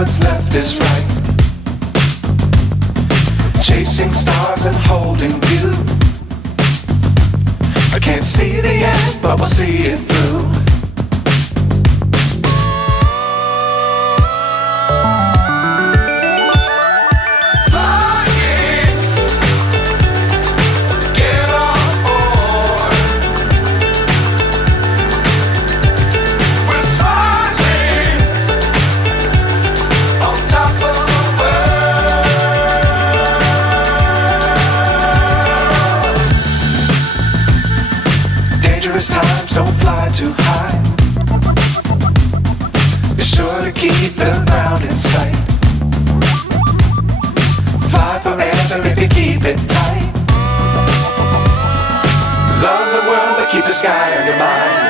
what's left is right. Chasing stars and holding you. I can't see the end, but we'll see it through. Times don't fly too high. Be sure to keep the ground in sight. Fly forever if you keep it tight. Love the world, but keep the sky on your mind.